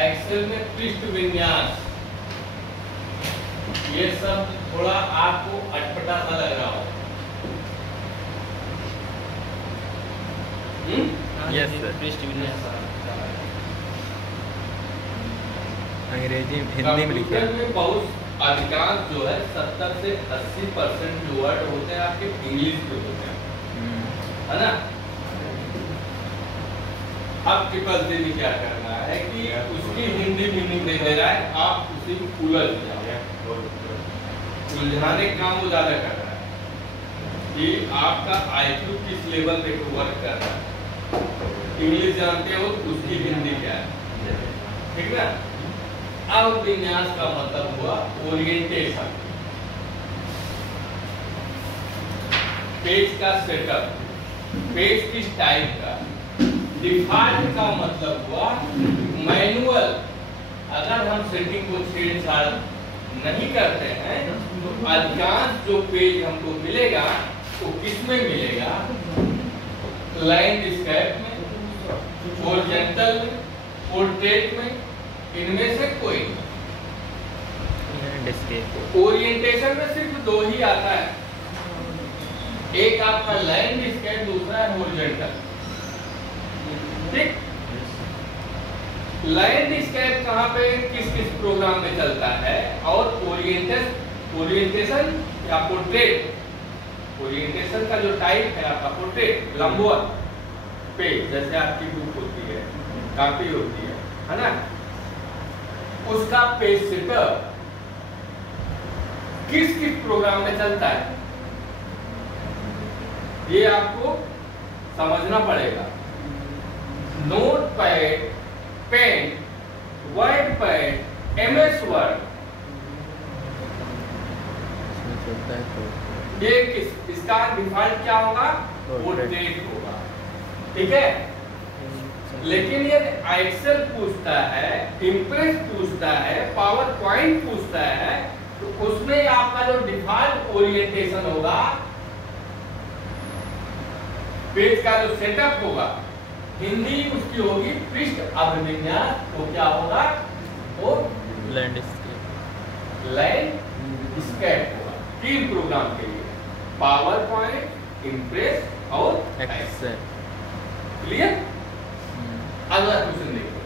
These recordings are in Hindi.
एक्सेल में पृष्ठ विन्यास, ये सब थोड़ा आपको अटपटा सा लग रहा हो। Yes sir. पृष्ठ विन्यास अंग्रेजी हिंदी में लिखा कंप्यूटर में बहुत अधिकांश जो है 70 से 80% जो वर्ड होते हैं आपके इंग्लिश के होते हैं, है ना। अब ट्रिपल सी ने क्या करना है कि उसकी हिंदी मीनिंग दे दे रहा है, आप उसी को उलझ जाओ, उलझाने का काम वो ज्यादा कर रहा है कि आपका IQ किस लेवल पे वर्क कर रहा है। इंग्लिश जानते हो तो उसकी हिंदी क्या है, ठीक ना। अब विन्यास का मतलब हुआ ओरिएंटेशन, पेज का सेटअप, पेज किस टाइप का। डिफॉल्ट का मतलब हुआ मैनुअल, अगर हम सेटिंग को छेड़छाड़ नहीं करते हैं तो अधिकांश जो पेज हमको मिलेगा वो किसमें मिलेगा, लैंडस्केप में, हॉरिजॉन्टल में, पोर्ट्रेट में, इनमें से कोई। ओरिएंटेशन में सिर्फ दो ही आता है, एक आपका लैंडस्केप, दूसरा है हॉरिजॉन्टल, ठीक। लैंडस्केप कहाँ पे किस किस प्रोग्राम में चलता है, और ओरिएंटेशन या पोर्ट्रेट, ओरिएंटेशन का जो टाइप है आपका पोर्ट्रेट, लंबवत पेज, जैसे आपकी बुक होती है, कॉपी होती है ना, उसका पेज सेटअप किस किस प्रोग्राम में चलता है, ये आपको समझना पड़ेगा। Notepad, pen, WordPad, MS Word, ये इसका डिफॉल्ट क्या होगा, पोर्ट्रेट होगा, ठीक है। लेकिन ये एक्सेल पूछता है, इम्प्रेस पूछता है, पावर पॉइंट पूछता है, तो उसमें आपका जो डिफॉल्ट ओरिएंटेशन होगा, पेज का जो सेटअप होगा, हिंदी उसकी होगी पृष्ठ अभिविन्यास, तो क्या होगा, वो लैंडस्केप होगा। 3 प्रोग्राम के लिए, पावर पॉइंट, इम्प्रेस और एक्सेल, क्लियर। अगला क्वेश्चन देखो,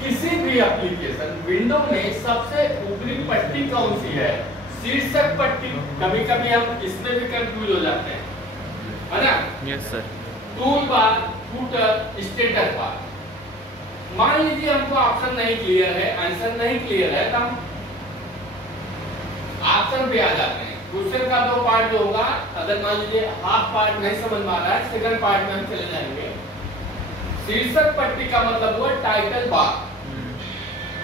किसी भी एप्लीकेशन विंडो में सबसे ऊपरी पट्टी कौन सी है, शीर्षक पट्टी। कभी कभी हम इसमें भी कंफ्यूज हो जाते हैं, है ना। Yes sir. Tool bar, footer, status bar. मान लीजिए हमको ऑप्शन नहीं क्लियर है, आंसर नहीं क्लियर है, तो हम ऑप्शन पे आ जाते हैं। क्वेश्चन का 2 पार्ट जो होगा, अगर मान लीजिए हाफ पार्ट नहीं समझ में आ रहा है, सेकंड पार्ट में हम चले जाएंगे। शीर्षक पट्टी का मतलब हुआ टाइटल बार।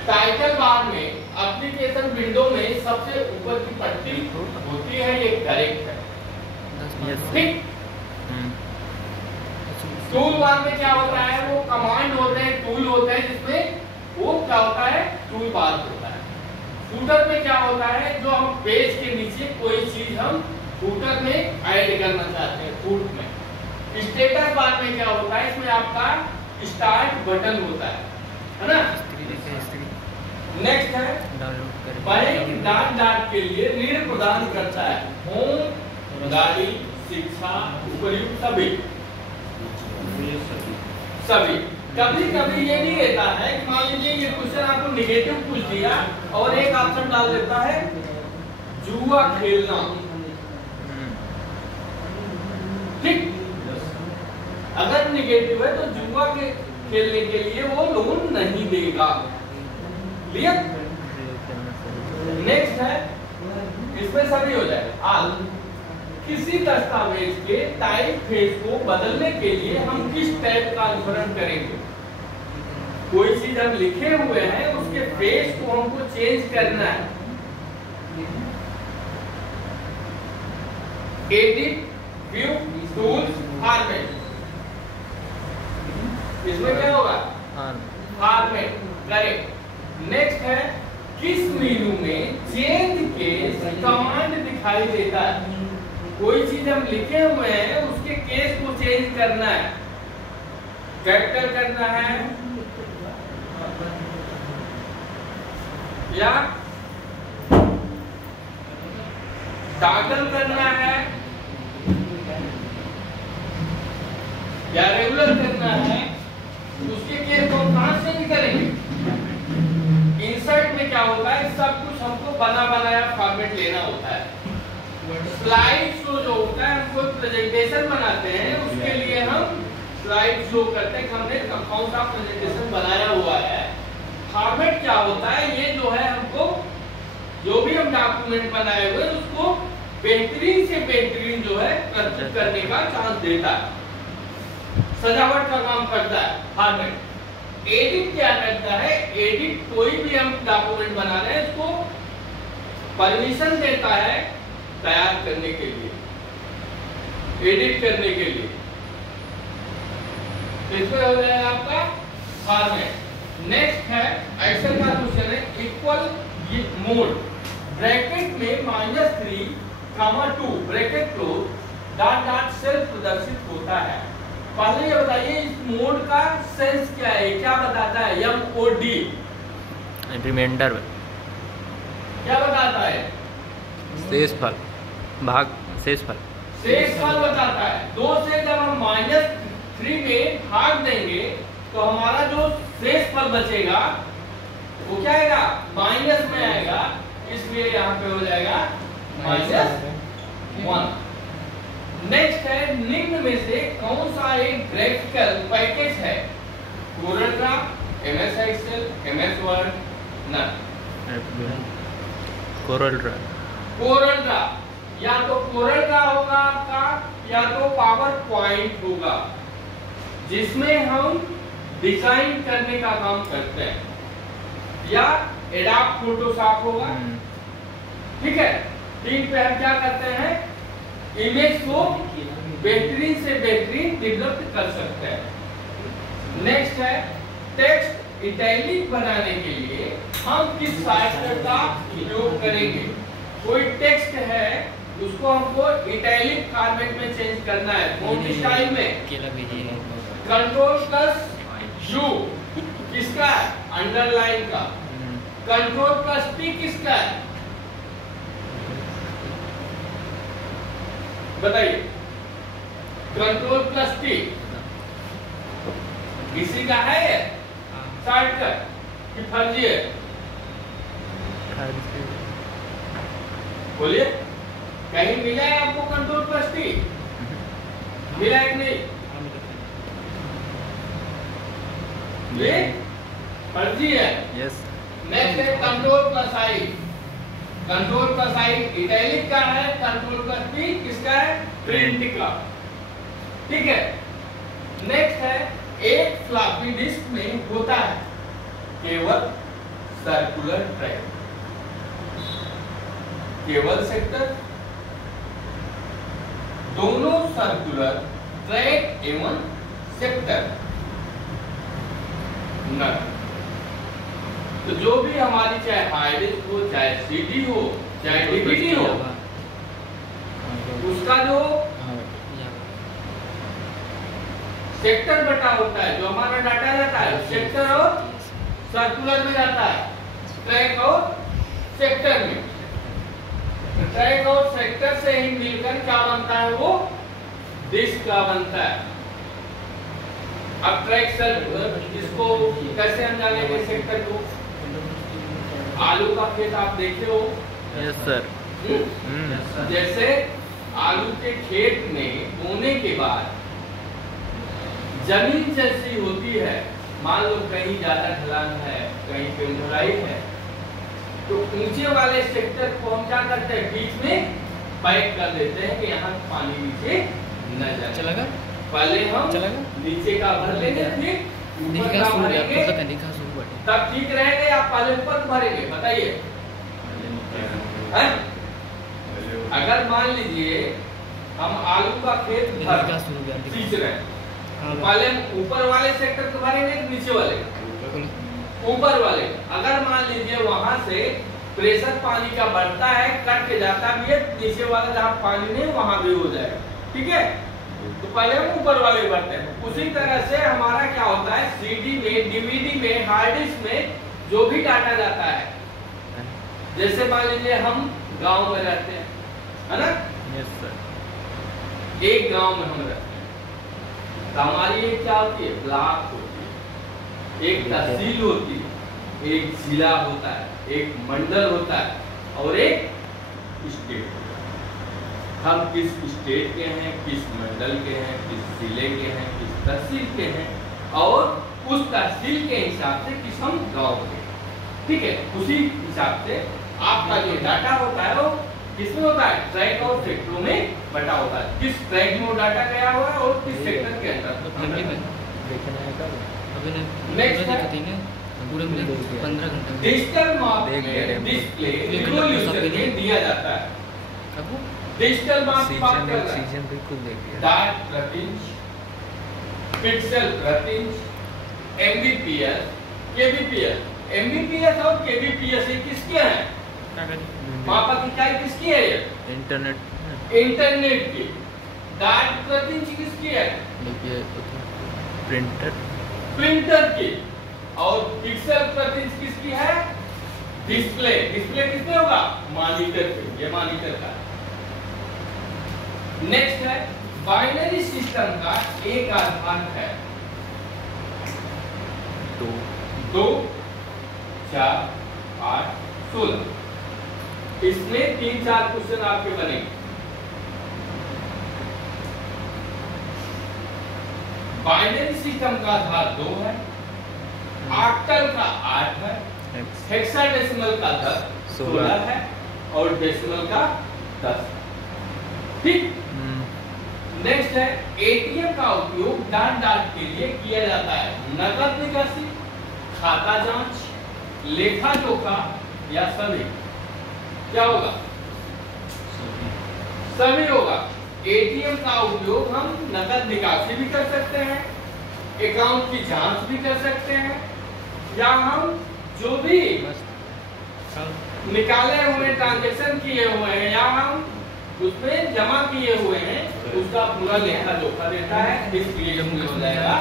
टाइटल बार में एप्लीकेशन विंडो में सबसे ऊपर की पट्टी होती है, ये करेक्ट है, ठीक। टूल बार में क्या होता है, वो कमांड होते हैं, टूल होते हैं, जिसमें वो क्या होता है, टूल बार होता है। फूटर में क्या होता है, जो हम पेज के नीचे कोई चीज हम फूटर में ऐड करना चाहते हैं, फूट में। स्टेटस बार में क्या होता है, इसमें आपका स्टार्ट बटन होता है ना। नेक्स्ट है बैंक डाक के लिए ऋण प्रदान करता है, होम, गाड़ी, शिक्षा, उपयुक्त, सभी। कभी कभी ये भी रहता है कि मान लीजिए ये क्वेश्चन आपको निगेटिव पूछ दिया और एक ऑप्शन डाल देता है जुआ खेलना, ठीक। अगर निगेटिव है तो जुआ के खेलने के लिए वो लोन नहीं देगा, क्लियर। नेक्स्ट है, इसमें सभी हो जाएगा। आल, किसी दस्तावेज के टाइप फेज को बदलने के लिए हम किस टाइप का अनुसरण करेंगे। कोई चीज हम लिखे हुए हैं, उसके फेज को हमको चेंज करना है। Edit, view, tools, format. इसमें क्या होगा, फॉर्मेट, करेक्ट। नेक्स्ट है, किस मेनू में चेंज केस कमांड दिखाई देता है। कोई चीज हम लिखे हुए हैं, उसके केस को चेंज करना है, कैपिटल करना है, या टॉगल करना है या रेगुलर करना है, उसके केस को हम कहां से करेंगे? इंसर्ट में क्या होता है, सब कुछ हमको बना बनाया फॉर्मेट लेना होता है। स्लाइड शो जो होता है, हमको प्रेजेंटेशन बनाते हैं, उसके लिए हम स्लाइड शो करते हैं कि हमने कौन सा प्रेजेंटेशन बनाया हुआ है। फॉर्मेट क्या होता है, ये जो है हमको जो भी हम डॉक्यूमेंट बनाए हुए उसको बेहतरीन से बेहतरीन जो है प्रस्तुत करने का चांस देता है, सजावट का काम करता है फॉर्मेट। एडिट क्या करता है, एडिट कोई भी हम डॉक्यूमेंट बना रहे हैं उसको परमिशन देता है तैयार करने के लिए, एडिट करने के लिए। इसमें हो जाएगा आपका फॉर्मेट। नेक्स्ट है एक्सेल का क्वेश्चन है इक्वल मोड ब्रैकेट में -3, 2 bracket close dot dot self प्रदर्शित होता है। पहले ये बताइए इस मोड का सेंस क्या है, क्या बताता है? MOD रिमाइंडर क्या बताता है? शेषफल भाग शेषफल शेषफल बताता है। 2 से जब हम -3 में भाग देंगे तो हमारा जो शेषफल बचेगा वो क्या आएगा? माइनस में आएगा, इसलिए यहाँ पे हो जाएगा -1। नेक्स्ट है निम्न में से कौन सा एक ग्राफिकल पैकेज है? Corel Draw, MS Excel, MS Word, none. Corel Draw. Corel Draw या तो कोरल ड्रा होगा आपका या तो पावर पॉइंट होगा, जिसमें हम डिजाइन करने का काम करते हैं, या एडोब फोटोशॉप होगा। ठीक है, 3 पे हम क्या करते हैं, इमेज को बेहतरीन से बेहतरीन डेवलप कर सकते हैं। नेक्स्ट है टेक्स्ट इटैलिक बनाने के लिए हम किस सॉफ्टवेयर का उपयोग करेंगे? कोई टेक्स्ट है उसको हमको इटैलिक फॉर्मेट में चेंज करना है, फॉन्ट स्टाइल में। Ctrl+U किसका है? अंडरलाइन का। Ctrl+T किसका है? बताइए। Ctrl+T किसी का है ये शॉर्टकट कि फर्जी है? बोलिए, कहीं मिला है आपको Ctrl+T? मिला है कि नहीं? ये फर्जी है। यस। नेक्स्ट है Ctrl+I। Ctrl+I इटैलिक का है, Ctrl+P किसका है? प्रिंट का। ठीक है। नेक्स्ट है एक फ्लॉपी डिस्क में होता है केवल सर्कुलर ट्रैक, केवल सेक्टर, दोनों सर्कुलर ट्रैक एवं सेक्टर नन। तो जो भी हमारी चाहे हार्ड डिस्क हो, चाहे CD हो, चाहे DVD हो, उसका जो सेक्टर बटा होता है, जो हमारा डाटा जाता है सेक्टर और सर्कुलर में जाता है, ट्रैक और सेक्टर में। ट्रैक और सेक्टर से ही मिलकर क्या बनता है? वो डिस्क का बनता है। अब ट्रैक सर्कुलर इसको कैसे हम जानेंगे सेक्टर को? आलू का खेत आप देखे हो? Yes sir. जैसे आलू के खेत में बोने के बाद जमीन जैसी होती है, मान लो कहीं ज्यादा ढलान है, कहीं पे ऊंचाई है, तो ऊंचे वाले सेक्टर को हम क्या करते हैं? बीच में पैक कर देते हैं कि यहाँ पानी नीचे न जाए। चलेगा? पहले हम नीचे का भर लेंगे, फिर ऊपर का भरेंगे, तब ठीक रहेगा। या पहले ऊपर भरेंगे? बताइए। अगर मान लीजिए हम आलू का खेत सींच रहे हैं, पहले ऊपर वाले सेक्टर को भरेंगे, नीचे वाले? ऊपर वाले। अगर मान लीजिए वहां से प्रेशर पानी का बढ़ता है, कट के जाता भी है, नीचे वाला जहाँ पानी नहीं वहां भी हो जाएगा। ठीक है, तो पहले हम ऊपर वाले भरते हैं। उसी तरह से हमारा क्या होता है, CD में, DVD में, हार्ड डिस्क में जो भी डाटा जाता है, जैसे मान लीजिए हम गांव में रहते हैं, है ना? Yes sir. एक गांव में हम रहते हैं, तो हमारी एक क्या होती है, ब्लॉक होती है, एक तहसील होती है, एक जिला होता है, एक मंडल होता है और एक स्टेट होता है। हम किस स्टेट के हैं, किस मंडल के हैं, किस जिले के हैं, किस तहसील के हैं और उस तहसील के हिसाब से किस हम गांव के, ठीक है? उसी हिसाब से आपका जो डाटा होता है वो किसमें होता है, ट्रैक और सेक्टरों में बटा होता है। किस ट्रैक में वो डाटा गया हुआ है और किस सेक्टर के अंदर। नेक्स्ट है पूरे मिले 15 घंटे डिजिटल मैप में डिस्प्ले रिजोल्यूशन में दिया जाता है। डिजिटल मैप की बात कर रहे हैं, सीजन बिल्कुल देख लिया। डाट प्रति इंच, पिक्सल प्रति इंच, एमबीपीएस, केबीपीएस। एमबीपीएस और केबीपीएस ये किसके हैं? मापक इकाई किसकी है ये? इंटरनेट की। डाट प्रति इंच किसकी है? प्रिंटर की। और पिक्सल प्रति इंच किसकी है? डिस्प्ले। डिस्प्ले किसमें होगा? मॉनिटर पे। ये मॉनिटर का। नेक्स्ट है बाइनरी सिस्टम का एक आधार है 2, 4, 8, 16। इसमें 3-4 क्वेश्चन आपके बनेंगे। बाइनरी सिस्टम का आधार 2 है, ऑक्टल का 8 है, हेक्साडेसिमल का 16 है और डेसिमल का 10। ठीक। नेक्स्ट है एटीएम का उपयोग डाक के लिए किया जाता है। नकद निकासी, खाता जांच, लेखा जोखा या सभी? क्या होगा? सभी होगा। एटीएम का उपयोग हम नकद निकासी भी कर सकते हैं, अकाउंट की जांच भी कर सकते हैं, या हम जो भी निकाले हुए ट्रांजैक्शन किए हुए हैं या हम उसमें जमा किए हुए हैं उसका पूरा लेखा जोखा देता है, इसलिए हो जाएगा।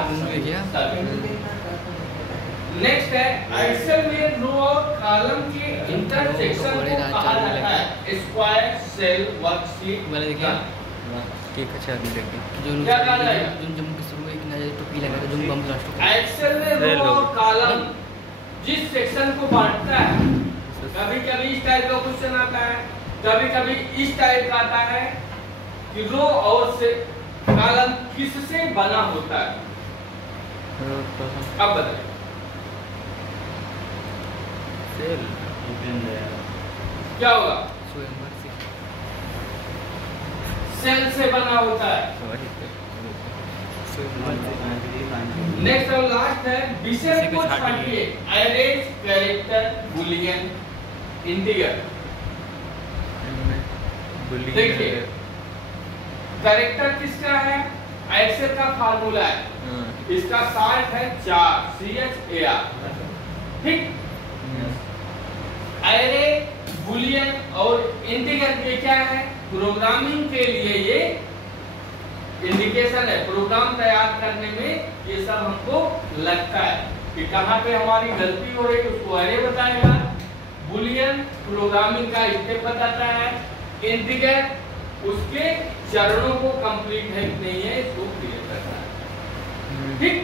नेक्स्ट है एक्सेल में रो और कॉलम के इंटरसेक्शन को कहा जाता है स्क्वायर सेल वर्कशीट वाला। देखिए ठीक अच्छा मिलेगी क्या कहा जाएगा? जम्मू के शुरू में एक नया टोपी लगा था जो बम ब्लास्ट हो। एक्सेल में रो और कॉलम जिस सेक्शन को बांटता है, कभी कभी इस टाइप का क्वेश्चन आता है, कभी कभी इस टाइप का आता है कि रो और से कॉलम किससे बना होता है। अब बताइए। क्या होगा? सेल से बना होता है। नेक्स्ट और लास्ट है विषय को छांटिए। अरेंज, कैरेक्टर, बुलियन, इंटीजर। देखिए कैरेक्टर किसका है? एक्सेल का फार्मूला है, इसका शॉर्ट है 4 CHAR। ठीक। एरे, बुलियन और इंटीजर ये क्या है? प्रोग्रामिंग के लिए ये इंडिकेशन है। प्रोग्राम तैयार करने में ये सब हमको लगता है कि कहाँ पे हमारी गलती हो रही है, उसको एरे बताएगा। बुलियन प्रोग्रामिंग का स्टेप बताता है। इंटीजर उसके चरणों को कंप्लीट है कि नहीं है इसको क्लियर करता है। ठीक।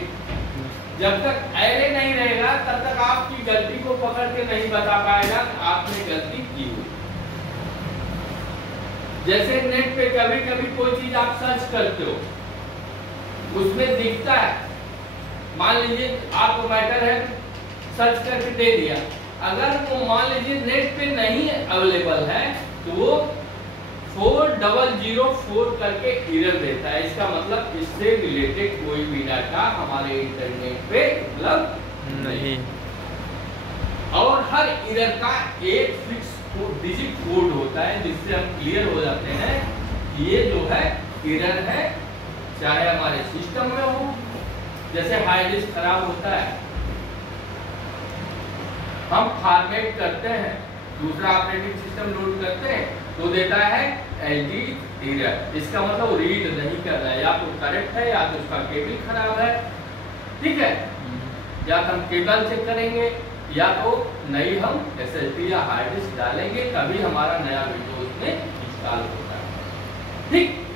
जब तक एरे नहीं रहेगा तब तक आपकी गलती को पकड़ के नहीं बता पाएगा कि आपने गलती की हुई। जैसे नेट पे कभी कभी कोई चीज आप सर्च करते हो, उसमें दिखता है, मान लीजिए आपको मैटर है सर्च करके दे दिया, अगर वो मान लीजिए नेट पे नहीं अवेलेबल है तो वो 4004 करके एरर देता है। इसका मतलब इससे रिलेटेड कोई भी डाटा हमारे इंटरनेट पे उपलब्ध नहीं। और हर एरर का एक फिक्स डिजिट कोड होता है जिससे हम क्लियर हो जाते हैं कि ये जो है एरर है, चाहे हमारे सिस्टम में हो। जैसे हार्ड डिस्क खराब होता है, हम फॉर्मेट करते हैं, दूसरा ऑपरेटिंग सिस्टम लोड करते हैं तो देता है एलडी एरर। इसका मतलब रीड नहीं कर रहा है, या तो करेक्ट है या तो उसका केबल खराब है। ठीक है, या तो हम केबल चेक करेंगे या तो नई हम SSD या हार्ड डिस्क डालेंगे, तभी हमारा नया विंडोज में इंस्टॉल होता है। ठीक।